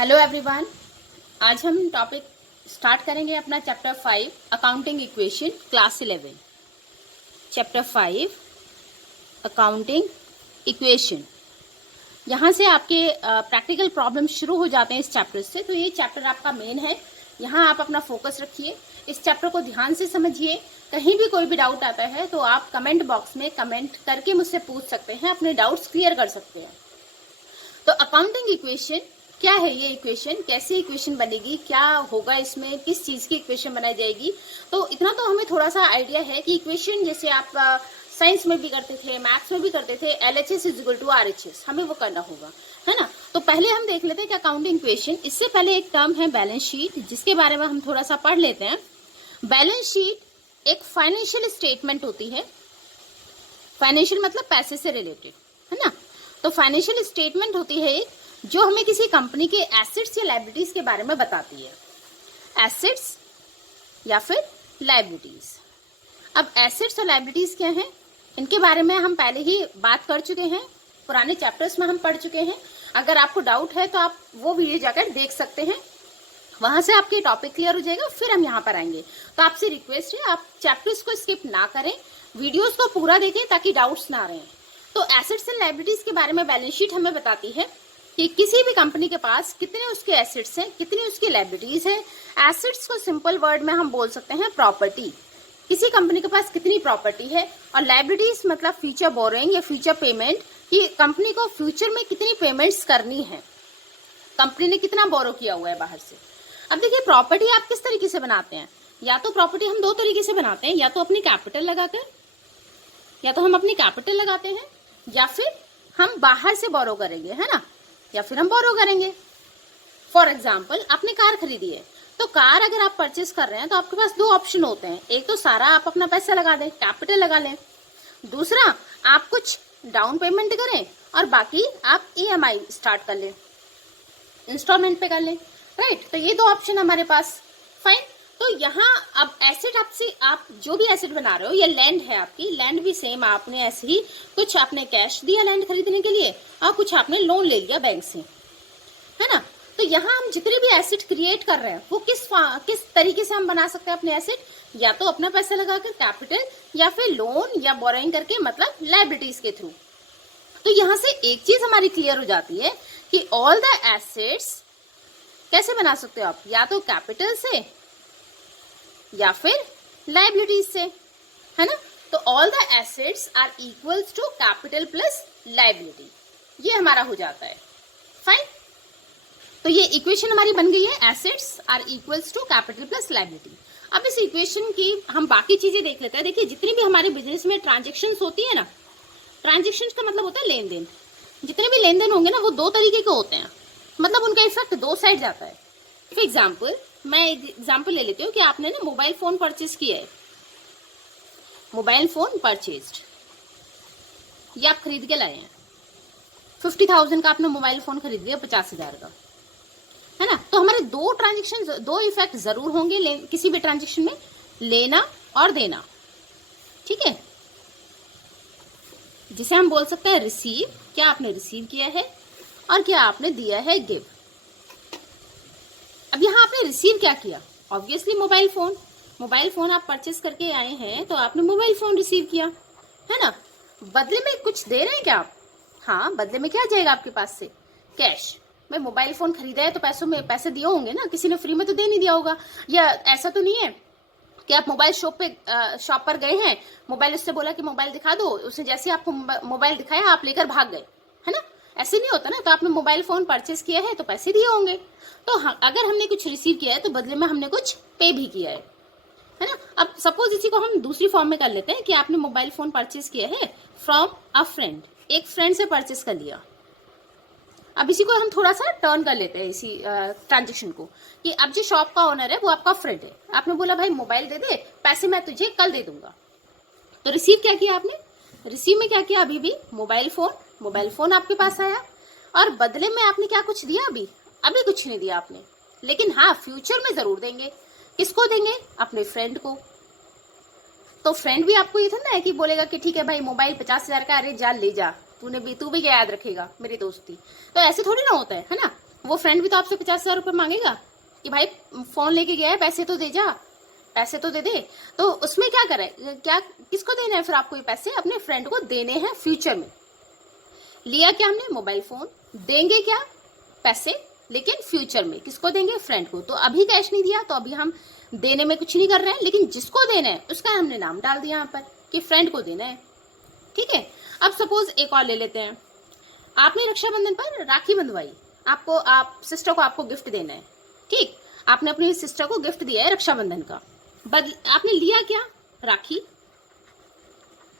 Hello everyone. आज हम topic start करेंगे अपना chapter 5 accounting equation class 11। Chapter 5 accounting equation. यहाँ से आपके प्रैक्टिकल प्रॉब्लम शुरू हो जाते हैं इस चैप्टर से। तो ये चैप्टर आपका मेन है, यहाँ आप अपना फोकस रखिए, इस चैप्टर को ध्यान से समझिए। कहीं भी कोई भी डाउट आता है तो आप कमेंट बॉक्स में कमेंट करके मुझसे पूछ सकते हैं, अपने डाउट्स क्लियर कर सकते हैं। तो अकाउंटिंग इक्वेशन क्या है, ये इक्वेशन कैसे इक्वेशन बनेगी, क्या होगा इसमें, किस चीज की इक्वेशन बनाई जाएगी। तो इतना तो हमें थोड़ा सा आइडिया है कि इक्वेशन जैसे आप साइंस में भी करते थे, मैथ्स में भी करते थे, LHS इक्वल टू RHS, हमें वो करना होगा, है ना। तो पहले हम देख लेते हैं कि अकाउंटिंग इक्वेशन, इससे पहले एक टर्म है बैलेंस शीट, जिसके बारे में हम थोड़ा सा पढ़ लेते हैं। बैलेंस शीट एक फाइनेंशियल स्टेटमेंट होती है। फाइनेंशियल मतलब पैसे से रिलेटेड, है ना। तो फाइनेंशियल स्टेटमेंट होती है जो हमें किसी कंपनी के एसेट्स या लायबिलिटीज के बारे में बताती है। एसेट्स या फिर लायबिलिटीज। अब एसेट्स और लायबिलिटीज क्या हैं, इनके बारे में हम पहले ही बात कर चुके हैं, पुराने चैप्टर्स में हम पढ़ चुके हैं। अगर आपको डाउट है तो आप वो वीडियो जाकर देख सकते हैं, वहां से आपके टॉपिक क्लियर हो जाएगा। फिर हम यहाँ पर आएंगे। तो आपसे रिक्वेस्ट है आप चैप्टर्स को स्किप ना करें, वीडियोस को पूरा देखें ताकि डाउट्स ना रहें। तो एसेट्स एंड लायबिलिटीज के बारे में बैलेंस शीट हमें बताती है कि किसी भी कंपनी के पास कितने उसके एसेट्स हैं, कितनी उसकी लायबिलिटीज है। एसेट्स को सिंपल वर्ड में हम बोल सकते हैं प्रॉपर्टी, किसी कंपनी के पास कितनी प्रॉपर्टी है। और लायबिलिटीज मतलब फ्यूचर बोरोइंग या फ्यूचर पेमेंट, कि कंपनी को फ्यूचर में कितनी पेमेंट्स करनी है, कंपनी ने कितना बोरो किया हुआ है बाहर से। अब देखिए प्रॉपर्टी आप किस तरीके से बनाते हैं, या तो प्रॉपर्टी हम दो तरीके से बनाते हैं, या तो अपनी कैपिटल लगाकर, या तो हम अपनी कैपिटल लगाते हैं, या फिर हम बाहर से बोरो करेंगे, है ना, या फिर हम बोरो करेंगे। फॉर एग्जाम्पल आपने कार खरीदी है, तो कार अगर आप परचेस कर रहे हैं तो आपके पास दो ऑप्शन होते हैं। एक तो सारा आप अपना पैसा लगा दें, कैपिटल लगा लें। दूसरा आप कुछ डाउन पेमेंट करें और बाकी आप EMI स्टार्ट कर लें, इंस्टॉलमेंट पे कर लें, राइट। तो ये दो ऑप्शन हमारे पास, फाइन। तो यहाँ अब एसेट आपसे, आप जो भी एसेट बना रहे हो, ये लैंड है आपकी, लैंड भी सेम आपने ऐसे ही कुछ आपने कैश दिया लैंड खरीदने के लिए और कुछ आपने लोन ले लिया बैंक से, है ना। तो यहाँ हम जितने भी एसेट क्रिएट कर रहे हैं वो किस तरीके से हम बना सकते हैं अपने एसेट, या तो अपना पैसा लगाकर कैपिटल, या फिर लोन या बोरोइंग करके, मतलब लायबिलिटीज के थ्रू। तो यहाँ से एक चीज हमारी क्लियर हो जाती है कि ऑल द एसेट्स कैसे बना सकते हो आप, या तो कैपिटल से या फिर लायबिलिटीज से, है ना। तो all the assets are equals to capital plus liability, ये हमारा हो जाता है, फाइन। तो ये इक्वेशन हमारी बन गई है, assets are equals to capital plus liability. अब इस इक्वेशन की हम बाकी चीजें देख लेते हैं। देखिए जितनी भी हमारे बिजनेस में ट्रांजेक्शन्स होती है ना, ट्रांजेक्शन्स का मतलब होता है लेन देन। जितने भी लेन देन होंगे ना वो दो तरीके के होते हैं, मतलब उनका इफेक्ट दो साइड जाता है। फॉर एग्जाम्पल मैं एग्जाम्पल ले लेती हूँ कि आपने ना मोबाइल फोन परचेज किया है, मोबाइल फोन परचेज्ड, ये आप खरीद के लाए हैं, 50,000 का आपने मोबाइल फोन खरीद लिया, 50,000 का, है ना। तो हमारे दो ट्रांजेक्शन, दो इफेक्ट जरूर होंगे किसी भी ट्रांजेक्शन में, लेना और देना, ठीक है, जिसे हम बोल सकते हैं रिसीव, क्या आपने रिसीव किया है और क्या आपने दिया है गिव। अब यहाँ आपने रिसीव क्या किया, obviously mobile phone. Mobile phone आप परचेस करके आए हैं तो आपने मोबाइल फोन रिसीव किया, है ना। बदले में कुछ दे रहे हैं क्या आप, हाँ, बदले में क्या जाएगा आपके पास से, कैश। मैं मोबाइल फोन खरीदा है तो पैसों में पैसे दिए होंगे ना, किसी ने फ्री में तो दे नहीं दिया होगा। या ऐसा तो नहीं है कि आप मोबाइल शॉप पर गए हैं, मोबाइल उससे बोला कि मोबाइल दिखा दो, उसने जैसे आपको मोबाइल दिखाया आप लेकर भाग गए, है ना, ऐसे नहीं होता ना। तो आपने मोबाइल फोन परचेस किया है तो पैसे दिए होंगे। तो अगर हमने कुछ रिसीव किया है तो बदले में हमने कुछ पे भी किया है ना। अब सपोज इसी को हम दूसरी फॉर्म में कर लेते हैं कि आपने मोबाइल फोन परचेस किया है फ्रॉम अ फ्रेंड, एक फ्रेंड से परचेस कर लिया। अब इसी को हम थोड़ा सा टर्न कर लेते हैं इसी ट्रांजेक्शन को, कि अब जो शॉप का ओनर है वो आपका फ्रेंड है, आपने बोला भाई मोबाइल दे दे, पैसे मैं तुझे कल दे दूंगा। तो रिसीव क्या किया आपने, रिसीव में क्या किया, अभी भी मोबाइल फोन आपके पास आया और बदले में आपने क्या कुछ दिया, अभी कुछ नहीं दिया आपने, लेकिन हाँ फ्यूचर में जरूर देंगे। किसको देंगे, अपने फ्रेंड को। तो फ्रेंड भी आपको ये था ना कि बोलेगा कि ठीक है भाई मोबाइल 50,000 का, अरे जा ले जा, तू भी क्या याद रखेगा मेरी दोस्ती। तो ऐसे थोड़ी ना होता है ना। वो फ्रेंड भी तो आपसे 50,000 रुपये मांगेगा कि भाई फोन लेके गया है, पैसे तो दे जा, पैसे तो दे दे। तो उसमें क्या करे, क्या किसको देने हैं फिर आपको ये पैसे? अपने फ्रेंड को देने हैं फ्यूचर में। लिया क्या हमने? Mobile phone. देंगे क्या? पैसे, लेकिन फ्यूचर में किसको देंगे? फ्रेंड को। तो अभी कैश नहीं दिया तो अभी हम देने में कुछ नहीं कर रहे हैं, लेकिन जिसको देना है उसका हमने नाम डाल दिया यहाँ पर कि फ्रेंड को देना है। ठीक है। अब सपोज एक और ले लेते हैं। आपने रक्षाबंधन पर राखी बंधवाई, आपको आप सिस्टर को आपको गिफ्ट देना है। ठीक, आपने अपनी सिस्टर को गिफ्ट दिया है रक्षाबंधन का। आपने लिया क्या? राखी,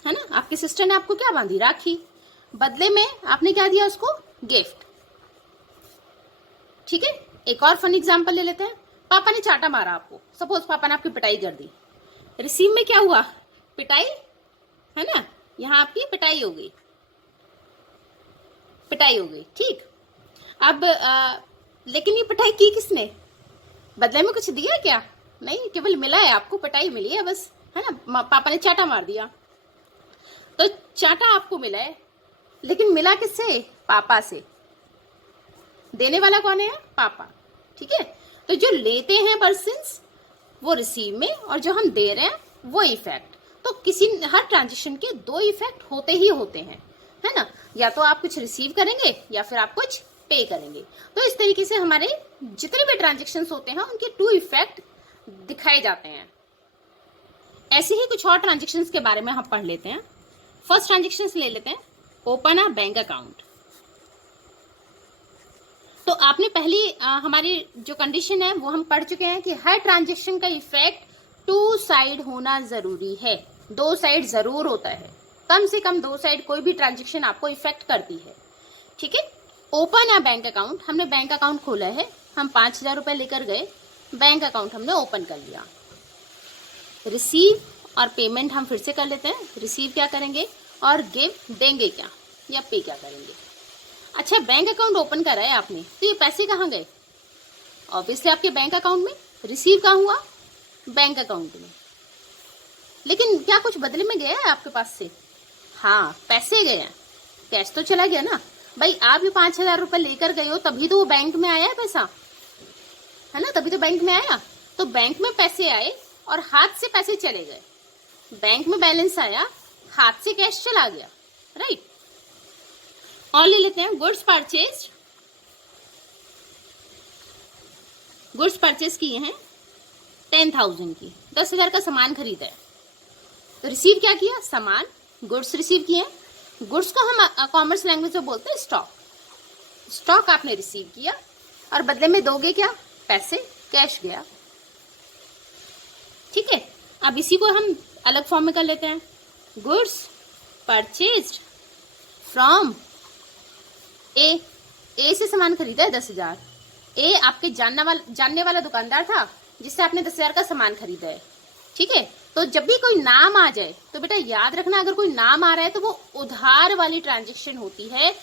है ना। आपकी सिस्टर ने आपको क्या बांधी? राखी। बदले में आपने क्या दिया उसको? गिफ्ट। ठीक है। एक और फन एग्जांपल ले लेते हैं। पापा ने चाटा मारा आपको, सपोज पापा ने आपकी पिटाई कर दी। रिसीव में क्या हुआ? पिटाई, है ना। यहाँ आपकी पिटाई हो गई, पिटाई हो गई। ठीक। अब लेकिन ये पिटाई की किसने? बदले में कुछ दिया क्या? नहीं, केवल मिला है आपको, पिटाई मिली है बस, है ना। पापा ने चाटा मार दिया तो चाटा आपको मिला है, लेकिन मिला किससे? पापा से। देने वाला कौन है? पापा। ठीक है। तो जो लेते हैं पर्सन्स वो रिसीव में, और जो हम दे रहे हैं वो इफेक्ट। तो किसी हर ट्रांजेक्शन के दो इफेक्ट होते ही होते हैं, है ना। या तो आप कुछ रिसीव करेंगे या फिर आप कुछ पे करेंगे। तो इस तरीके से हमारे जितने भी ट्रांजेक्शन होते हैं उनके टू इफेक्ट दिखाए जाते हैं। ऐसे ही कुछ और ट्रांजेक्शन के बारे में हम पढ़ लेते हैं। फर्स्ट ट्रांजेक्शन ले लेते हैं, ओपन अ बैंक अकाउंट। तो आपने पहली हमारी जो कंडीशन है वो हम पढ़ चुके हैं कि हर ट्रांजेक्शन का इफेक्ट टू साइड होना जरूरी है। दो साइड जरूर होता है, कम से कम दो साइड कोई भी ट्रांजेक्शन आपको इफेक्ट करती है। ठीक है। ओपन अ बैंक अकाउंट, हमने बैंक अकाउंट खोला है, हम 5,000 रुपए लेकर गए, बैंक अकाउंट हमने ओपन कर लिया। रिसीव और पेमेंट हम फिर से कर लेते हैं। रिसीव क्या करेंगे और गिव देंगे क्या या पे क्या करेंगे? अच्छा, बैंक अकाउंट ओपन करा है आपने, तो ये पैसे कहाँ गए? ऑब्वियसली आपके बैंक अकाउंट में। रिसीव कहाँ हुआ? बैंक अकाउंट में। लेकिन क्या कुछ बदले में गया है आपके पास से? हाँ, पैसे गए हैं, कैश तो चला गया ना भाई। आप भी 5,000 रुपए लेकर गए हो तभी तो वो बैंक में आया है पैसा, है ना, तभी तो बैंक में आया। तो बैंक में पैसे आए और हाथ से पैसे चले गए। बैंक में बैलेंस आया, हाथ से कैश चला गया, राइट। और ले लेते हैं गुड्स परचेज। गुड्स परचेज किए हैं 10,000 की, 10,000 का सामान खरीदा है। तो रिसीव क्या किया? सामान, गुड्स रिसीव किए। गुड्स को हम कॉमर्स लैंग्वेज में बोलते हैं स्टॉक। स्टॉक आपने रिसीव किया और बदले में दोगे क्या? पैसे, कैश गया। ठीक है। अब इसी को हम अलग फॉर्म में कर लेते हैं। गुड्स परचेज्ड फ्रॉम ए। ए से सामान खरीदा है 10,000। ए आपके जानने वाला दुकानदार था जिससे आपने 10,000 का सामान खरीदा है। ठीक है। तो जब भी कोई नाम आ जाए तो बेटा याद रखना, अगर कोई नाम आ रहा है तो वो उधार वाली ट्रांजेक्शन होती है,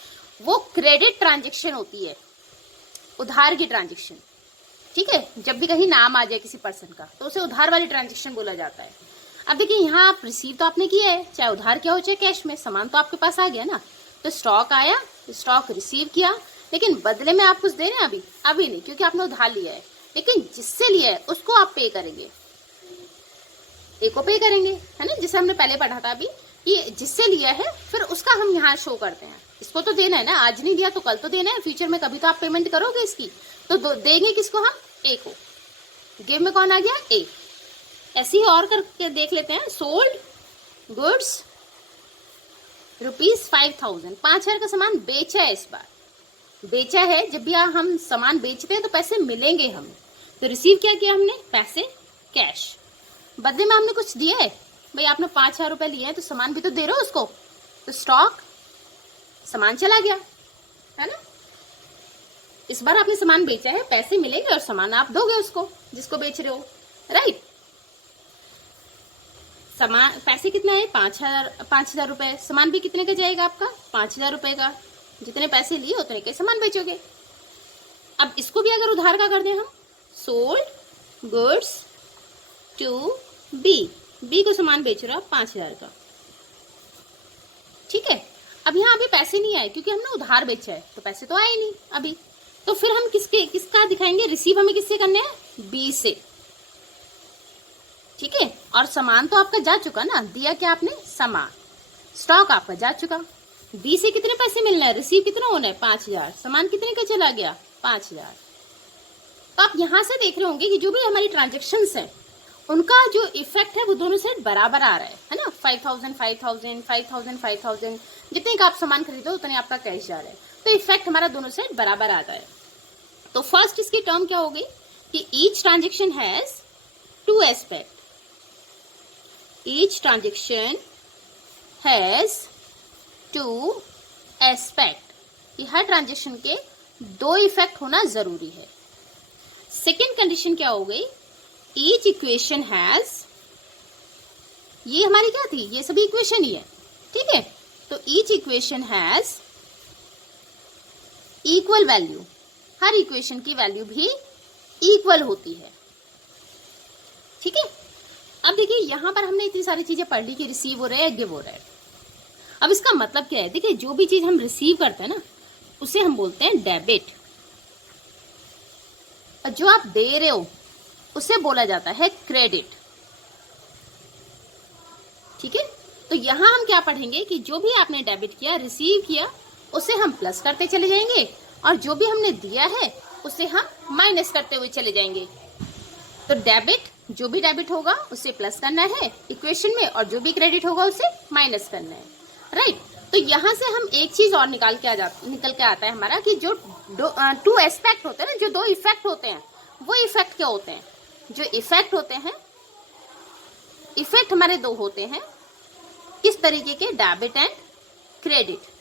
वो क्रेडिट ट्रांजेक्शन होती है, उधार की ट्रांजेक्शन। ठीक है। जब भी कहीं नाम आ जाए किसी पर्सन का तो उसे उधार वाली ट्रांजेक्शन बोला जाता है। अब देखिए यहाँ आप रिसीव तो आपने किया है, चाहे उधार क्या हो चाहे कैश में, सामान तो आपके पास आ गया ना। तो स्टॉक आया, स्टॉक रिसीव किया, लेकिन बदले में आप कुछ दे रहे हैं? अभी नहीं, क्योंकि आपने उधार लिया है। लेकिन जिससे लिया है उसको आप पे करेंगे, ए को पे करेंगे, है ना, जिसे हमने पहले पढ़ा था अभी कि जिससे लिया है फिर उसका हम यहाँ शो करते हैं। इसको तो देना है ना, आज नहीं दिया तो कल तो देना है, फ्यूचर में कभी तो आप पेमेंट करोगे इसकी। तो देंगे किसको? हम ए को। गिव में कौन आ गया? ए। ऐसे ही और करके देख लेते हैं। सोल्ड गुड्स ₹5,000, 5,000 का सामान बेचा है। इस बार बेचा है, जब भी हम सामान बेचते हैं तो पैसे मिलेंगे हमें। तो रिसीव क्या किया हमने? पैसे, कैश। बदले में हमने कुछ दिया है भाई, आपने 5,000 रुपए लिए हैं तो सामान भी तो दे रहे हो उसको। तो स्टॉक, सामान चला गया, है ना। इस बार आपने सामान बेचा है, पैसे मिलेंगे और सामान आप दोगे उसको जिसको बेच रहे हो, राइट। सामान पैसे कितना है? 5,000 रुपए। सामान भी कितने का जाएगा आपका? 5,000 रुपए का। जितने पैसे लिए उतने के सामान बेचोगे। अब इसको भी अगर उधार का कर दें हम, sold goods to B. B को सामान बेच रहा 5,000 का। ठीक है। अब यहाँ अभी पैसे नहीं आए क्योंकि हमने उधार बेचा है, तो पैसे तो आए नहीं अभी। तो फिर हम किसका दिखाएंगे, रिसीव हमें किससे करने हैं, बी से, ठीक है। और सामान तो आपका जा चुका ना, दिया क्या आपने, सामान, स्टॉक आपका जा चुका। बी से कितने पैसे मिलना है, रिसीव कितना होना है, 5000, सामान कितने का चला गया, 5000। तो आप यहां से देख रहे होंगे कि जो भी हमारी ट्रांजेक्शन्स हैं उनका जो इफेक्ट है वो दोनों साइड बराबर आ रहा है ना, 5000 5000 5000 5000, जितने का आप सामान खरीदो उतने आपका कैश जा रहा है, तो इफेक्ट हमारा दोनों साइड बराबर आता है। तो फर्स्ट इसकी टर्म क्या हो गई कि each transaction has to aspect, each transaction has to aspect, कि हर ट्रांजेक्शन के दो इफेक्ट होना जरूरी है। सेकेंड कंडीशन क्या हो गई, ईच इक्वेशन हैज, ये हमारी क्या थी, ये सभी इक्वेशन ही है, ठीक है। तो each equation has equal value, her equation की वैल्यू भी इक्वल होती है, ठीक है। अब देखिए यहां पर हमने इतनी सारी चीजें पढ़ ली कि रिसीव हो रहा है, गिव हो रहा है। अब इसका मतलब क्या है, देखिए जो भी चीज हम रिसीव करते हैं ना उसे हम बोलते हैं डेबिट, और जो आप दे रहे हो उसे बोला जाता है क्रेडिट, ठीक है। तो यहां हम क्या पढ़ेंगे कि जो भी आपने डेबिट किया, रिसीव किया, उसे हम प्लस करते चले जाएंगे, और जो भी हमने दिया है उसे हम माइनस करते हुए चले जाएंगे। तो डेबिट, जो भी डेबिट होगा उसे प्लस करना है इक्वेशन में, और जो भी क्रेडिट होगा उसे माइनस करना है, राइट। तो यहां से हम एक चीज और निकल के आता है हमारा कि जो टू एस्पेक्ट होते हैं ना, जो दो इफेक्ट होते हैं, वो इफेक्ट क्या होते हैं, जो इफेक्ट होते हैं, इफेक्ट हमारे दो होते हैं, किस तरीके के, डेबिट एंड क्रेडिट।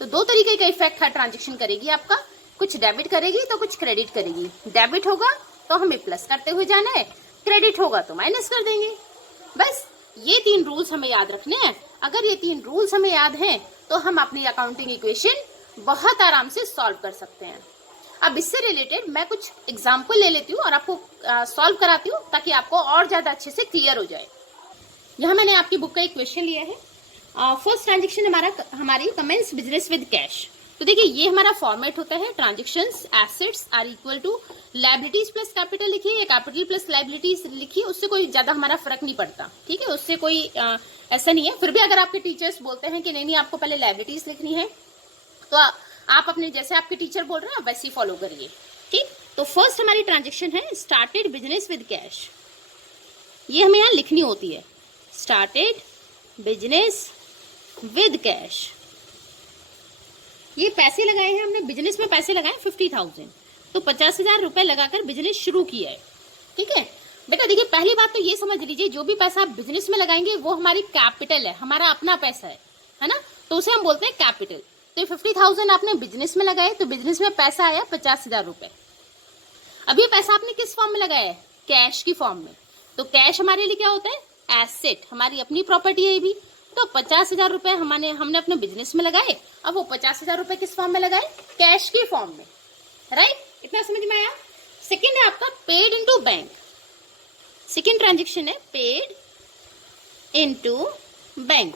तो दो तरीके का इफेक्ट हर ट्रांजेक्शन करेगी आपका, कुछ डेबिट करेगी तो कुछ क्रेडिट करेगी। डेबिट होगा तो हमें प्लस करते हुए जाना है, क्रेडिट होगा तो माइनस कर देंगे। बस ये तीन रूल्स हमें याद रखने हैं। अगर ये तीन रूल्स हमें याद हैं तो हम अपनी अकाउंटिंग इक्वेशन बहुत आराम से सॉल्व कर सकते हैं। अब इससे रिलेटेड मैं कुछ एग्जाम्पल ले लेती हूँ और आपको सॉल्व कराती हूँ, ताकि आपको और ज्यादा अच्छे से क्लियर हो जाए। यहाँ मैंने आपकी बुक का एक क्वेश्चन लिया है। फर्स्ट ट्रांजेक्शन हमारी कमेंस बिजनेस विद कैश। तो देखिए ये हमारा फॉर्मेट होता है, transactions assets are equal to liabilities plus capital लिखिए या कैपिटल प्लस लायबिलिटीज लिखिए, उससे कोई ज्यादा हमारा फर्क नहीं पड़ता, ठीक है, उससे कोई ऐसा नहीं है। फिर भी अगर आपके टीचर्स बोलते हैं कि नहीं आपको पहले लायबिलिटीज लिखनी है, तो आप अपने जैसे आपके टीचर बोल रहे हैं वैसे ही फॉलो करिए, ठीक। तो फर्स्ट हमारी ट्रांजेक्शन है स्टार्टेड बिजनेस विद कैश, ये हमें यहाँ लिखनी होती है, स्टार्टेड बिजनेस विद कैश। ये पैसे लगाए हैं हमने, बिजनेस में पैसे लगाए 50,000, तो 50,000 रुपए लगाकर बिजनेस शुरू किया है, ठीक है। बेटा देखिए पहली बात तो ये समझ लीजिए, जो भी पैसा आप बिजनेस में लगाएंगे वो हमारी कैपिटल है, हमारा अपना पैसा है ना, तो उसे हम बोलते हैं कैपिटल। तो 50,000 आपने बिजनेस में लगाए, तो बिजनेस में पैसा आया 50,000 रुपए। अब ये पैसा आपने किस फॉर्म में लगाया है, कैश की फॉर्म में। तो कैश हमारे लिए क्या होता है, एसेट, हमारी अपनी प्रॉपर्टी है ये भी। तो 50,000 रुपए हमने अपने बिजनेस में लगाए, अब वो 50,000 रुपए किस फॉर्म में लगाए, कैश की फॉर्म में, राइट। इतना समझ में आया। सेकेंड है आपका paid into bank. Second transaction है पेड इनटू बैंक।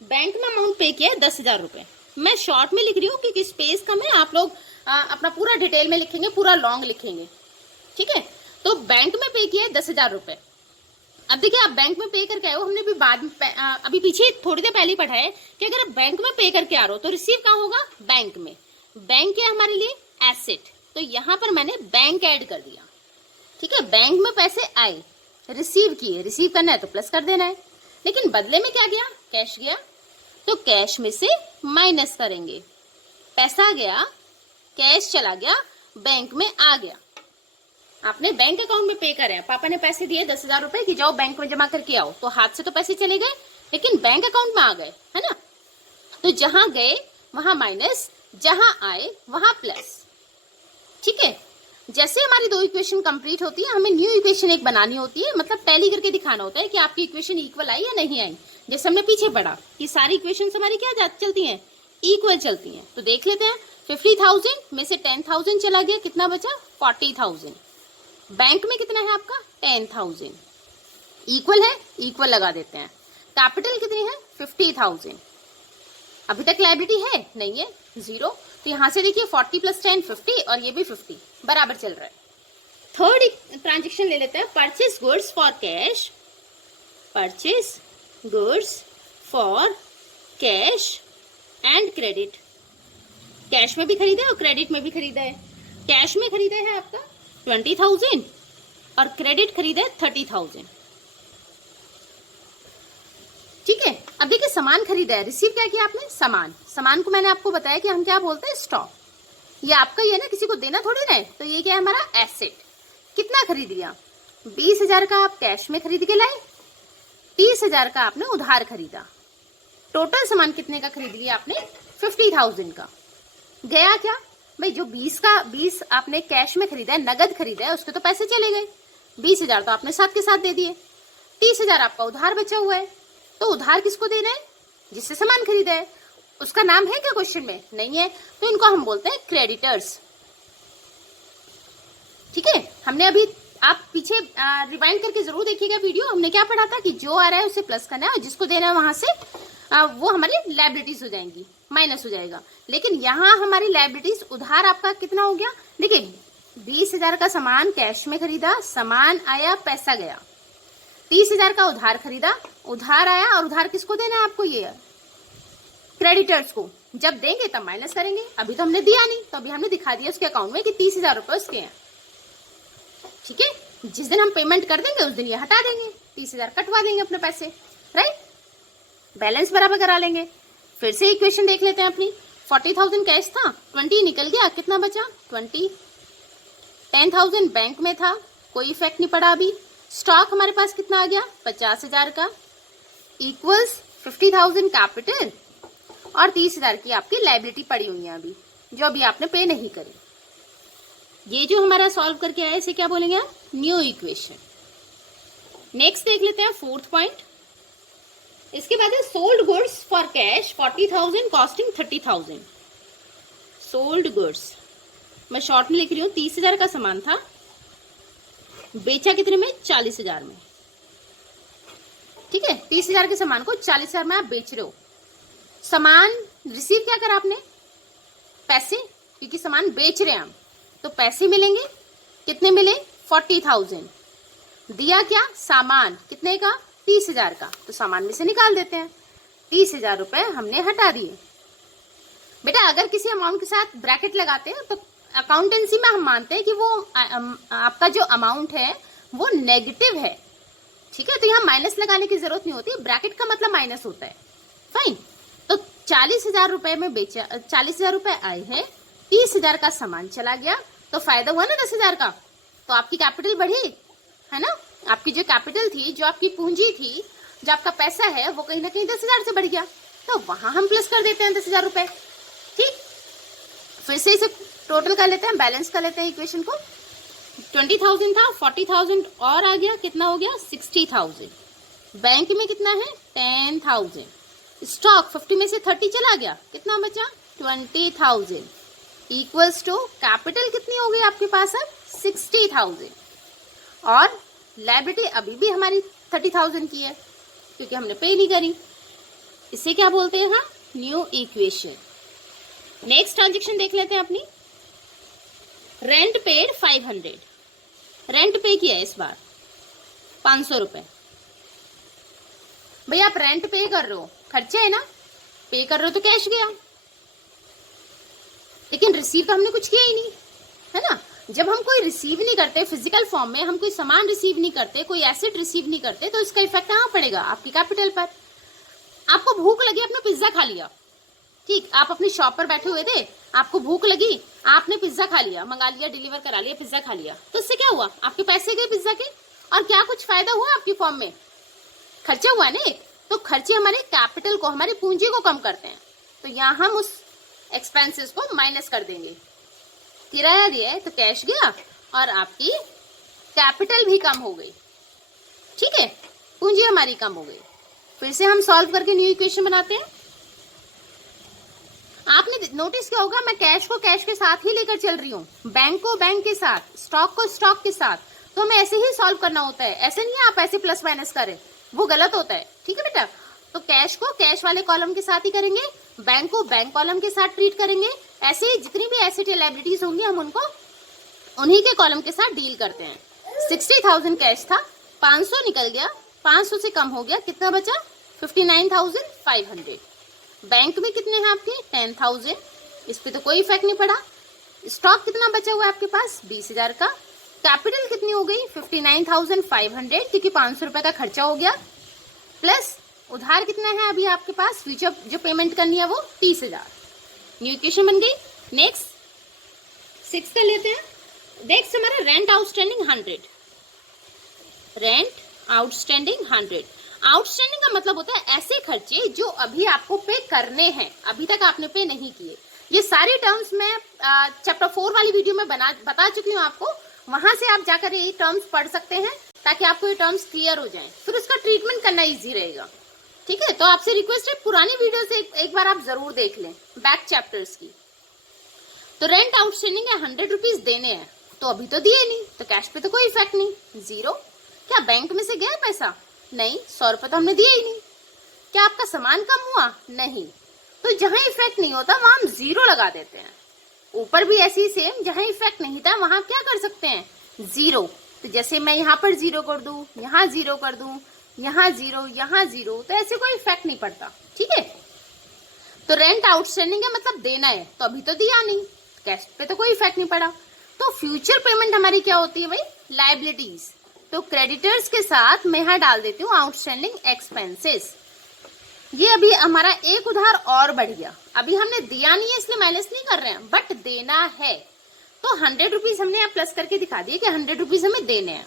बैंक में अमाउंट पे किया है 10,000 रुपए। मैं शॉर्ट में लिख रही हूँ क्योंकि स्पेस कम है, आप लोग अपना पूरा डिटेल में लिखेंगे, पूरा लॉन्ग लिखेंगे, ठीक है। तो बैंक में पे किया है 10,000 रुपए। अब देखिए आप बैंक में पे करके आए हो, हमने भी बाद में अभी पीछे थोड़ी देर पहले पढ़ा है कि अगर बैंक में पे करके आ रहे हो तो रिसीव कहाँ होगा, बैंक में। बैंक क्या हमारे लिए, एसेट, तो यहाँ पर मैंने बैंक ऐड कर दिया, ठीक है। बैंक में पैसे आए, रिसीव किए, रिसीव करना है तो प्लस कर देना है, लेकिन बदले में क्या गया, कैश गया, तो कैश में से माइनस करेंगे। पैसा गया, कैश चला गया, बैंक में आ गया। आपने बैंक अकाउंट में पे करे, पापा ने पैसे दिए 10,000 रुपए कि जाओ बैंक में जमा करके आओ, तो हाथ से तो पैसे चले गए, लेकिन बैंक अकाउंट में आ गए, है ना। तो जहां गए वहां माइनस, जहां आए वहां प्लस, ठीक है। जैसे हमारी दो इक्वेशन कंप्लीट होती है, हमें न्यू इक्वेशन एक बनानी होती है, मतलब टैली करके दिखाना होता है कि आपकी इक्वेशन इक्वल आई या नहीं आई। जैसे हमने पीछे पढ़ा कि सारी इक्वेशन हमारी क्या चलती हैं, इक्वल चलती हैं। तो देख लेते हैं, 50,000 में से 10,000 चला गया, कितना बचा 40,000। बैंक में कितना है आपका 10,000, इक्वल है, इक्वल लगा देते हैं। कैपिटल कितनी है 50,000। अभी तक लायबिलिटी है नहीं है, जीरो, तो यहाँ से देखिए 40 + 10 50 और ये भी 50 बराबर चल रहा है। थर्ड ट्रांजेक्शन ले लेते हैं, purchase goods for cash, purchase goods for cash and credit. Cash में भी खरीदा है और क्रेडिट में भी खरीदा है। कैश में खरीदा है आपका 20,000 और क्रेडिट खरीदा है 30,000। ठीक है, अब देखिए सामान खरीदा है, रिसीव क्या किया आपने, सामान। सामान को मैंने आपको बताया कि हम क्या बोलते हैं, स्टॉक। ये आपका ही है ना, किसी को देना थोड़ी ना है, तो ये क्या है हमारा एसेट। कितना खरीद लिया, 20,000 का आप कैश में खरीद के लाए, 30,000 का आपने उधार खरीदा। टोटल सामान कितने का खरीद लिया आपने, 50,000 का। गया क्या भाई, जो 20 आपने कैश में खरीदा है, नगद खरीदा है, उसके तो पैसे चले गए। 20,000 तो आपने साथ के साथ दे दिए, 30,000 आपका उधार बचा हुआ है। तो उधार किसको देना है, जिससे सामान खरीदा है। उसका नाम है क्या क्वेश्चन में, नहीं है, तो इनको हम बोलते हैं क्रेडिटर्स। ठीक है, हमने अभी, आप पीछे रिवाइंड करके जरूर देखिएगा वीडियो, हमने क्या पढ़ा था कि जो आ रहा है उसे प्लस करना है और जिसको देना है वहां से वो हमारी लायबिलिटीज हो जाएंगी, माइनस हो जाएगा। लेकिन यहाँ हमारी लायबिलिटीज, उधार आपका कितना हो गया, देखिए 20,000 का सामान कैश में खरीदा, सामान आया, पैसा गया। 30,000 का उधार खरीदा, उधार आया, और उधार किसको देना है आपको, ये क्रेडिटर्स को। जब देंगे तब माइनस करेंगे, अभी तो हमने दिया नहीं, तो अभी हमने दिखा दिया उसके अकाउंट में कि 30,000 रुपए उसके हैं। ठीक है, जिस दिन हम पेमेंट कर देंगे उस दिन ये हटा देंगे, 30,000 कटवा देंगे अपने पैसे, राइट, बैलेंस बराबर करा लेंगे। फिर से इक्वेशन देख लेते हैं अपनी। 40,000 कैश था, 20 निकल गया, कितना बचा 20। 10,000 बैंक में था, कोई इफेक्ट नहीं पड़ा अभी। स्टॉक हमारे पास कितना आ गया, 50,000 का, इक्वल्स 50,000 कैपिटल और 30,000 की आपकी लायबिलिटी पड़ी हुई है अभी, जो अभी आपने पे नहीं करी। ये जो हमारा सॉल्व करके आया, इसे क्या बोलेंगे हम, न्यू इक्वेशन। नेक्स्ट देख लेते हैं फोर्थ पॉइंट। इसके बाद है sold goods for cash 40,000 costing 30,000। Sold goods मैं शॉर्ट में लिख रही हूँ, 30,000 का सामान था, बेचा कितने में, 40,000 में। ठीक है, 30,000 के सामान को 40,000 में आप बेच रहे हो। सामान रिसीव क्या करा आपने, पैसे, क्योंकि सामान बेच रहे हैं हम, तो पैसे मिलेंगे, कितने मिले 40,000। दिया क्या, सामान, कितने का, 30,000 का, तो सामान में से निकाल देते हैं। 30,000 रुपए हमने हटा दिए। बेटा अगर किसी अमाउंट के साथ ब्रैकेट लगाते हैं तो अकाउंटेंसी में हम मानते हैं कि वो आपका जो अमाउंट है वो नेगेटिव है। ठीक है, तो यहाँ माइनस लगाने की जरूरत नहीं होती, ब्रैकेट का मतलब माइनस होता है। फाइन, तो 40,000 रुपए में बेचा, 40,000 रुपए आए हैं, 30,000 का सामान चला गया, तो फायदा हुआ ना 10,000 का, तो आपकी कैपिटल बढ़ी है ना। आपकी जो कैपिटल थी, जो आपकी पूंजी थी, जो आपका पैसा है, वो कहीं ना कहीं 10,000 से बढ़ गया, तो वहां हम प्लस कर देते हैं 10,000 रुपए। ठीक, फिर से इसे टोटल कर लेते हैं, बैलेंस कर लेते हैं इक्वेशन को। 20,000 था, 40,000 और आ गया, कितना हो गया 60,000। बैंक में कितना है 10,000। स्टॉक 50 में से 30 चला गया, कितना बचा 20,000 इक्वल्स टू कैपिटल कितनी हो गई आपके पास अब 60,000 और लायबिलिटी अभी भी हमारी 30,000 की है क्योंकि हमने पे नहीं करी। इसे क्या बोलते हैं हम, न्यू इक्वेशन। नेक्स्ट ट्रांजेक्शन देख लेते हैं अपनी। रेंट पेड 500, रेंट पे किया इस बार 500 रुपए। भैया आप रेंट पे कर रहे हो, खर्चे है ना, पे कर रहे हो तो कैश गया, लेकिन रिसीव तो हमने कुछ किया ही नहीं है ना। जब हम कोई रिसीव नहीं करते फिजिकल फॉर्म में, हम कोई सामान रिसीव नहीं करते, कोई एसेट रिसीव नहीं करते, तो इसका इफेक्ट कहाँ पड़ेगा, आपकी कैपिटल पर। आपको भूख लगी, आपने पिज्जा खा लिया, ठीक, आप अपनी शॉप पर बैठे हुए थे, आपको भूख लगी, आपने पिज्जा खा लिया, मंगा लिया, डिलीवर करा लिया, पिज्जा खा लिया, तो इससे क्या हुआ, आपके पैसे गए पिज्जा के, और क्या कुछ फायदा हुआ आपकी फॉर्म में, खर्चा हुआ ना। तो खर्चे हमारे कैपिटल को, हमारी पूंजी को कम करते हैं, तो यहाँ हम उस एक्सपेंसेस को माइनस कर देंगे। किराया दिया है तो कैश गया और आपकी कैपिटल भी कम हो गई, ठीक है, पूंजी हमारी कम हो गई। फिर से हम सॉल्व करके न्यू इक्वेशन बनाते हैं। आपने नोटिस किया होगा मैं कैश को कैश के साथ ही लेकर चल रही हूँ, बैंक को बैंक के साथ, स्टॉक को स्टॉक के साथ, तो हमें ऐसे ही सॉल्व करना होता है, ऐसे नहीं है आप ऐसे प्लस माइनस करें, वो गलत होता है, ठीक है बेटा। तो कैश को कैश वाले कॉलम के साथ ही करेंगे, बैंक को बैंक कॉलम के साथ ट्रीट करेंगे, ऐसे जितनी भी एसेट या लायबिलिटीज होंगी हम उनको उन्हीं के कॉलम के साथ डील करते हैं। 60,000 कैश था, 500 निकल गया, 500 से कम हो गया, कितना बचा 59,500। बैंक में कितने हैं आपके 10,000, इस पे तो कोई इफेक्ट नहीं पड़ा। स्टॉक कितना बचा हुआ है आपके पास 20,000 का। कैपिटल कितनी हो गई 59,500 क्योंकि 500 रुपए का खर्चा हो गया, प्लस उधार कितना है अभी आपके पास, फ्यूचर जो पेमेंट करनी है वो 30,000। न्यू इक्वेशन बन गई। नेक्स्ट 6 का लेते हैं। नेक्स्ट हमारा rent outstanding 100। Rent outstanding 100। Outstanding का मतलब होता है ऐसे खर्चे जो अभी आपको पे करने हैं, अभी तक आपने पे नहीं किए। ये सारी टर्म्स मैं चैप्टर 4 वाली वीडियो में बता चुकी हूँ आपको, वहां से आप जाकर ये टर्म्स पढ़ सकते हैं ताकि आपको ये टर्म्स क्लियर हो जाएं, फिर उसका ट्रीटमेंट करना इजी रहेगा। ठीक है, तो आपसे रिक्वेस्ट है पुरानी वीडियो से एक बार आप जरूर देख लें बैक चैप्टर्स की। तो रेंट आउटस्टैंडिंग है 100 रुपीज देने हैं, तो अभी तो दिए नहीं, तो कैश पे तो कोई इफेक्ट नहीं, 0। क्या बैंक में से गया पैसा? नहीं, 100 रुपए तो हमने दिए ही नहीं। क्या आपका सामान कम हुआ? नहीं। तो जहां इफेक्ट नहीं होता वहां हम 0 लगा देते हैं। ऊपर भी ऐसी सेम, जहां इफेक्ट नहीं था वहां क्या कर सकते हैं 0। तो जैसे मैं यहाँ पर 0 कर दूं, यहाँ 0 कर दूं, यहाँ 0, यहाँ 0, तो ऐसे कोई इफेक्ट नहीं पड़ता। ठीक है, तो रेंट आउटस्टैंडिंग है मतलब देना है, तो अभी तो दिया नहीं, कैश पे तो कोई इफेक्ट नहीं पड़ा। तो फ्यूचर पेमेंट हमारी क्या होती है भाई, लायबिलिटीज। तो क्रेडिटर्स के साथ मैं यहाँ डाल देती हूँ आउटस्टैंडिंग एक्सपेंसेस। ये अभी हमारा एक उधार और बढ़ गया, अभी हमने दिया नहीं है इसलिए माइनस नहीं कर रहे हैं, बट देना है। तो 100 रुपीज हमने यहाँ प्लस करके दिखा दिया कि 100 रुपीज हमें देने हैं।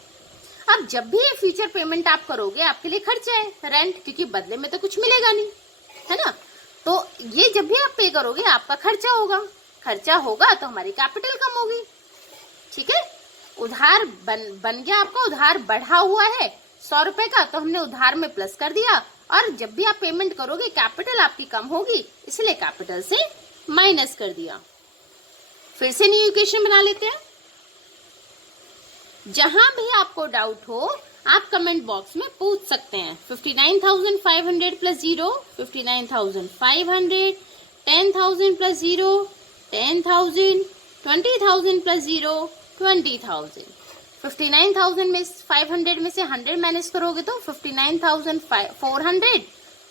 अब जब भी ये फ्यूचर पेमेंट आप करोगे आपके लिए खर्चा है रेंट, क्योंकि बदले में तो कुछ मिलेगा नहीं, है ना। तो ये जब भी आप पे करोगे आपका खर्चा होगा, खर्चा होगा तो हमारी कैपिटल कम होगी। ठीक है, उधार बन गया आपका, उधार बढ़ा हुआ है 100 रुपए का, तो हमने उधार में प्लस कर दिया, और जब भी आप पेमेंट करोगे कैपिटल आपकी कम होगी, इसलिए कैपिटल से माइनस कर दिया। फिर से न्यू इक्वेशन बना लेते हैं। जहां भी आपको डाउट हो आप कमेंट बॉक्स में पूछ सकते हैं। 59,500 प्लस 0 59,500, 10,000 प्लस 0 10,000, 20,000 प्लस 0 20,000। 59,000 में 500 में से 100 माइनस करोगे तो 59,400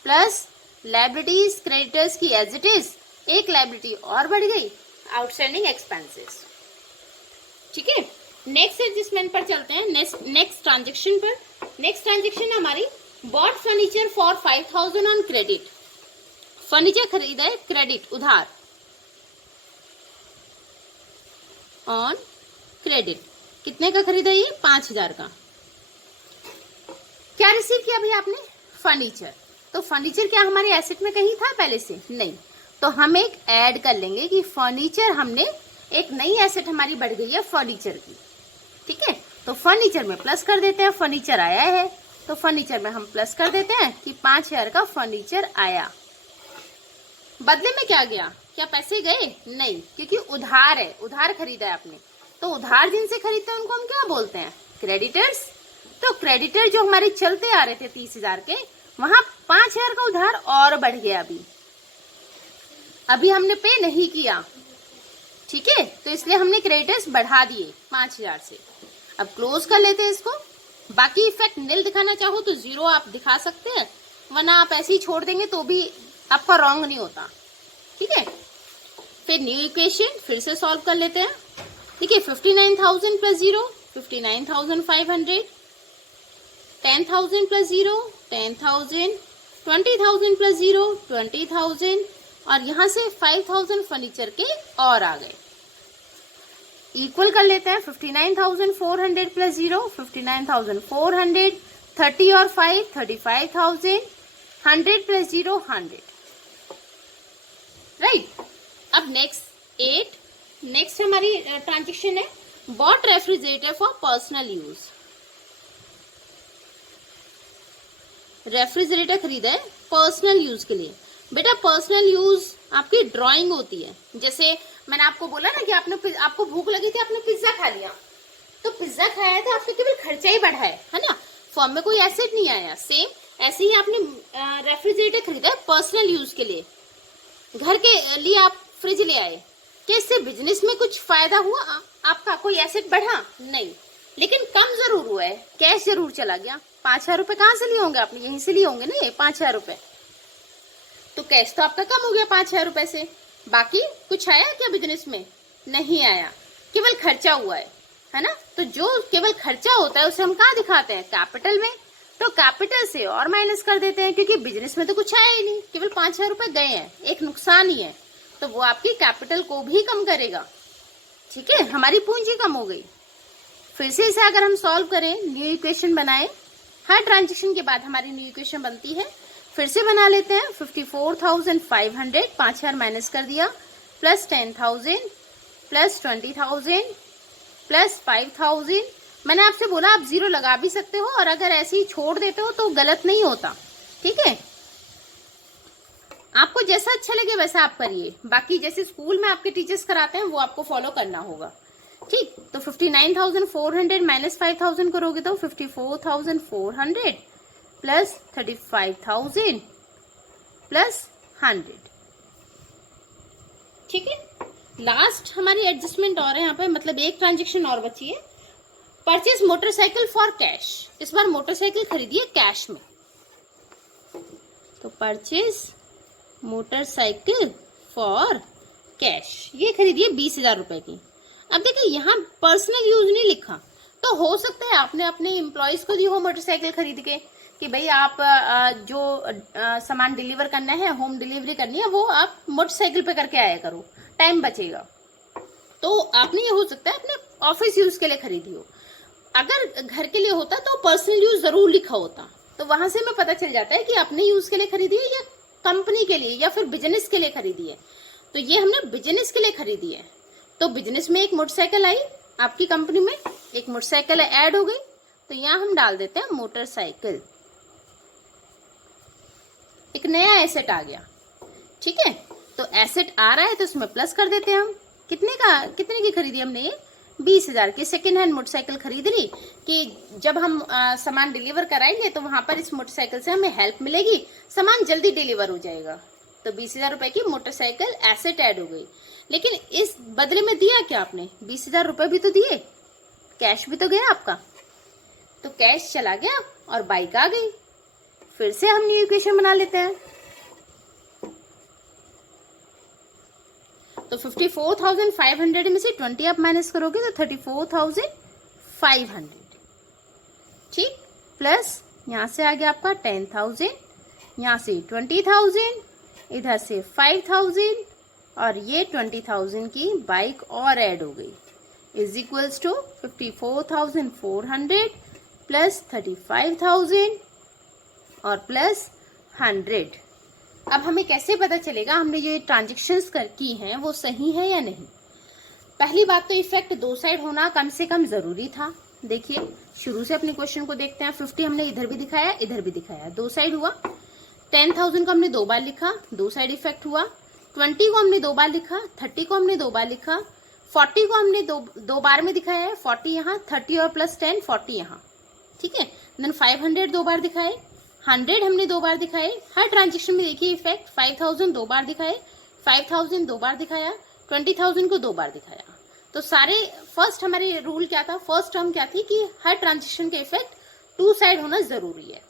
प्लस लायबिलिटीज क्रेडिटर्स की एज इट इज, एक लायबिलिटी और बढ़ गई, आउटस्टैंडिंग एक्सपेंसेस। ठीक है, नेक्स्ट एडजस्टमेंट पर चलते हैं, नेक्स्ट ट्रांजेक्शन पर। नेक्स्ट ट्रांजेक्शन हमारी bought furniture for 5,000 on credit. Furniture खरीदा है क्रेडिट, उधार, ऑन क्रेडिट। कितने का खरीदा ये 5,000 का। क्या रिसीव किया भैया आपने फर्नीचर। तो फर्नीचर क्या हमारे एसेट में कहीं था पहले से? नहीं। तो हम एक ऐड कर लेंगे कि फर्नीचर हमने, एक नई एसेट हमारी बढ़ गई है फर्नीचर की। ठीक है, तो फर्नीचर में प्लस कर देते हैं, फर्नीचर आया है तो फर्नीचर में हम प्लस कर देते हैं कि 5,000 का फर्नीचर आया। बदले में क्या गया? क्या पैसे गए? नहीं, क्योंकि उधार है, उधार खरीदा है आपने। तो उधार जिनसे खरीदते हैं उनको हम क्या बोलते हैं? क्रेडिटर्स। तो क्रेडिटर जो हमारे चलते आ रहे थे 30,000 के, वहां 5,000 का उधार और बढ़ गया। अभी हमने पे नहीं किया, ठीक है, तो इसलिए हमने क्रेडिटर्स बढ़ा दिए 5,000 से। अब क्लोज कर लेते हैं इसको। बाकी इफेक्ट नील दिखाना चाहो तो 0 आप दिखा सकते हैं, वरना आप ऐसे ही छोड़ देंगे तो भी आपका रॉन्ग नहीं होता। ठीक है, फिर न्यू इक्वेशन फिर से सॉल्व कर लेते हैं। ठीक है, 59,000 प्लस 0 59,500, 10,000 प्लस 0 10,000, 20,000 प्लस 0 20,000, और यहां से 5,000 फर्नीचर के और आ गए। इक्वल कर लेते हैं। 59,400 प्लस 0 59,400, 30 और 5 35,000, 100 प्लस 0 100। राइट, अब नेक्स्ट 8, नेक्स्ट हमारी ट्रांजेक्शन है bought refrigerator for personal use. Refrigerator खरीदा है पर्सनल यूज के लिए। बेटा पर्सनल यूज आपकी ड्राइंग होती है। जैसे मैंने आपको बोला ना कि आपको भूख लगी थी, आपने पिज्जा खा लिया, तो पिज्जा खाया तो आपने केवल खर्चा ही बढ़ा है ना, फॉर्म में कोई एसेट नहीं आया। सेम ऐसे ही आपने रेफ्रिजरेटर खरीदा है पर्सनल यूज के लिए, घर के लिए आप फ्रिज ले आए, कि इससे बिजनेस में कुछ फायदा हुआ, आपका कोई एसेट बढ़ा? नहीं, लेकिन कम जरूर हुआ है, कैश जरूर चला गया। 5,000 रुपए कहाँ से लिए होंगे आपने? यहीं से लिए होंगे ना ये 5,000 रुपए। तो कैश तो आपका कम हो गया 5,000 रुपए से। बाकी कुछ आया क्या बिजनेस में? नहीं आया, केवल खर्चा हुआ है ना। तो जो केवल खर्चा होता है उसे हम कहाँ दिखाते हैं? कैपिटल में। तो कैपिटल से और माइनस कर देते हैं, क्योंकि बिजनेस में तो कुछ आया ही नहीं, केवल 5,000 रुपए गए हैं, एक नुकसान ही है, तो वो आपकी कैपिटल को भी कम करेगा। ठीक है, हमारी पूंजी कम हो गई। फिर से इसे अगर हम सॉल्व करें, न्यू इक्वेशन बनाएं, हर ट्रांजेक्शन के बाद हमारी न्यू इक्वेशन बनती है। फिर से बना लेते हैं। 54,500, 5,000 माइनस कर दिया, प्लस 10,000 प्लस 20,000 प्लस 5,000। मैंने आपसे बोला आप जीरो लगा भी सकते हो, और अगर ऐसे ही छोड़ देते हो तो गलत नहीं होता। ठीक है, आपको जैसा अच्छा लगे वैसा आप करिए, बाकी जैसे स्कूल में आपके टीचर्स कराते हैं वो आपको फॉलो करना होगा। ठीक, तो 59,400 माइनस 5,000 करोगे तो 54,400 प्लस 35,000 प्लस 100। ठीक है, लास्ट हमारी एडजस्टमेंट और है यहाँ पे, मतलब एक ट्रांजेक्शन और बची है। परचेज मोटरसाइकिल फॉर कैश, इस बार मोटरसाइकिल खरीदिए कैश में। तो परचेज मोटरसाइकिल फॉर कैश, ये खरीदिए 20,000 रुपए की। अब देखिए यहाँ पर्सनल यूज नहीं लिखा, तो हो सकता है आपने अपने एम्प्लॉयज को दी हो मोटरसाइकिल खरीद के, कि भाई आप जो सामान डिलीवर करना है, होम डिलीवरी करनी है, वो आप मोटरसाइकिल पे करके आया करो, टाइम बचेगा। तो आपने ये हो सकता है अपने ऑफिस यूज के लिए खरीदी हो। अगर घर के लिए होता तो पर्सनल यूज जरूर लिखा होता, तो वहां से हमें पता चल जाता है कि अपने यूज के लिए खरीदी है या कंपनी के लिए या फिर बिजनेस के लिए खरीदी है। तो ये हमने बिजनेस के लिए खरीदी है, तो बिजनेस में एक मोटरसाइकिल आई, आपकी कंपनी में एक मोटरसाइकिल ऐड हो गई, तो यहाँ हम डाल देते हैं मोटरसाइकिल, एक नया एसेट आ गया। ठीक है, तो एसेट आ रहा है तो उसमें प्लस कर देते हैं हम। कितने की खरीदी हमने? 20,000 की सेकेंड हैंड मोटरसाइकिल खरीद ली, कि जब हम सामान डिलीवर कराएंगे तो वहां पर इस मोटरसाइकिल से हमें हेल्प मिलेगी, सामान जल्दी डिलीवर हो जाएगा। तो 20,000 रुपए की मोटरसाइकिल एसेट ऐड हो गई। लेकिन इस बदले में दिया क्या आपने? 20,000 रुपए भी तो दिए, कैश भी तो गया आपका, तो कैश चला गया और बाइक आ गई। फिर से हम न्यू इक्वेशन बना लेते हैं। तो 54,500 में से 20 आप माइनस करोगे तो 34,500। ठीक, प्लस यहां से आ गया आपका 10,000, यहां से 20,000, इधर से 5,000, और ये 20,000 की बाइक और ऐड हो गई, इज इक्वल्स टू 54,400 प्लस 35,000 और प्लस 100। अब हमें कैसे पता चलेगा हमने जो ये ट्रांजेक्शन्स की हैं वो सही है या नहीं? पहली बात तो इफेक्ट दो साइड होना कम से कम जरूरी था। देखिए शुरू से अपने क्वेश्चन को देखते हैं। 50 हमने इधर भी दिखाया, इधर भी दिखाया, दो साइड हुआ। 10,000 को हमने दो बार लिखा, दो साइड इफेक्ट हुआ। 20 को हमने दो बार लिखा, 30 को हमने दो बार लिखा, 40 को हमने दो बार में दिखाया है, 40 यहाँ, 30 और प्लस 10, 40 यहाँ। ठीक है, देन 500 दो बार दिखाए, 100 हमने दो बार दिखाए। हर ट्रांजेक्शन में देखिए इफेक्ट। 5,000 दो बार दिखाए, 5,000 दो बार दिखाया, 20,000 को दो बार दिखाया। तो सारे फर्स्ट हमारे रूल क्या था, फर्स्ट टर्म क्या थी कि हर ट्रांजेक्शन के इफेक्ट टू साइड होना जरूरी है।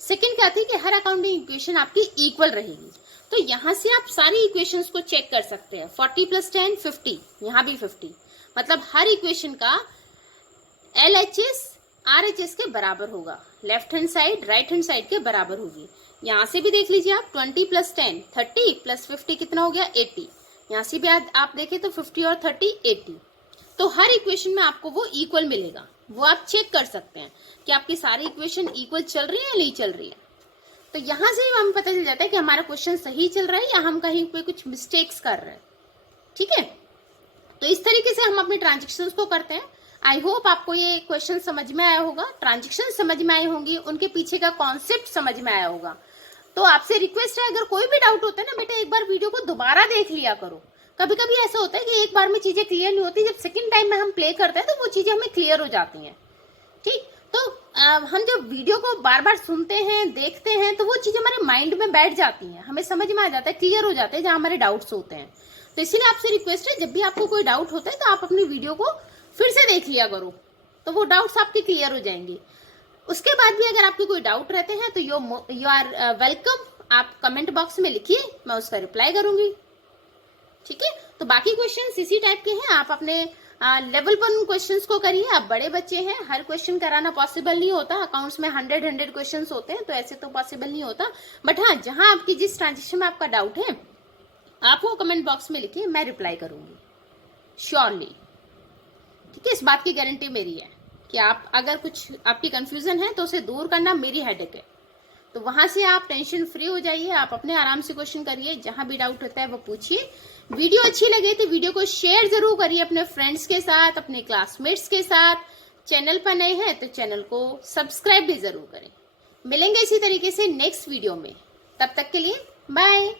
सेकंड क्या थी कि हर अकाउंटिंग इक्वेशन आपकी इक्वल रहेगी। तो यहां से आप सारी इक्वेशंस को चेक कर सकते हैं। 40 प्लस 10 50, यहाँ भी 50, मतलब हर इक्वेशन का LHS RHS के बराबर होगा, left hand side right hand side के बराबर होगी। यहाँ से भी देख लीजिए आप, 20 प्लस 10 30 प्लस 50 कितना हो गया 80। यहाँ से भी आप देखें तो 50 और 30 80। तो हर इक्वेशन में आपको वो इक्वल मिलेगा, वो आप चेक कर सकते हैं कि आपकी सारी इक्वेशन इक्वल चल रही है या नहीं चल रही है। तो यहाँ से हमें पता चल जाता है कि हमारा क्वेश्चन सही चल रहा है या हम कहीं पे कुछ मिस्टेक्स कर रहे हैं। ठीक है, तो इस तरीके से हम अपने ट्रांजेक्शन्स को करते हैं। आई होप आपको ये क्वेश्चन समझ में आया होगा, ट्रांजेक्शन समझ में आई होंगी, उनके पीछे का कॉन्सेप्ट समझ में आया होगा। तो आपसे रिक्वेस्ट है, अगर कोई भी डाउट होता है ना बेटा, एक बार वीडियो को दोबारा देख लिया करो। कभी कभी ऐसा होता है कि एक बार में चीजें क्लियर नहीं होती, जब सेकंड टाइम में हम प्ले करते हैं तो वो चीजें हमें क्लियर हो जाती हैं। ठीक, तो हम जब वीडियो को बार बार सुनते हैं देखते हैं तो वो चीजें हमारे माइंड में बैठ जाती हैं, हमें समझ में आ जाता है, क्लियर हो जाते हैं जहां हमारे डाउट्स होते हैं। तो इसीलिए आपसे रिक्वेस्ट है, जब भी आपको कोई डाउट होता है तो आप अपनी वीडियो को फिर से देख लिया करो, तो वो डाउट्स आपके क्लियर हो जाएंगे। उसके बाद भी अगर आपके कोई डाउट रहते हैं तो यू आर वेलकम, आप कमेंट बॉक्स में लिखिए, मैं उसका रिप्लाई करूंगी। ठीक है, तो बाकी क्वेश्चंस इसी टाइप के हैं, आप अपने लेवल 1 क्वेश्चंस को करिए। आप बड़े बच्चे हैं, हर क्वेश्चन कराना पॉसिबल नहीं होता, अकाउंट्स में 100 क्वेश्चंस होते हैं, तो ऐसे तो पॉसिबल नहीं होता। बट हाँ, जहां आपकी जिस ट्रांजेक्शन में आपका डाउट है आप वो कमेंट बॉक्स में लिखिए, मैं रिप्लाई करूंगी श्योरली। ठीक है, इस बात की गारंटी मेरी है कि आप अगर कुछ आपकी कंफ्यूजन है तो उसे दूर करना मेरी हेडेक है, तो वहां से आप टेंशन फ्री हो जाइए, आप अपने आराम से क्वेश्चन करिए, जहां भी डाउट होता है वो पूछिए। वीडियो अच्छी लगे तो वीडियो को शेयर जरूर करिए अपने फ्रेंड्स के साथ, अपने क्लासमेट्स के साथ। चैनल पर नए हैं तो चैनल को सब्सक्राइब भी जरूर करें। मिलेंगे इसी तरीके से नेक्स्ट वीडियो में, तब तक के लिए बाय।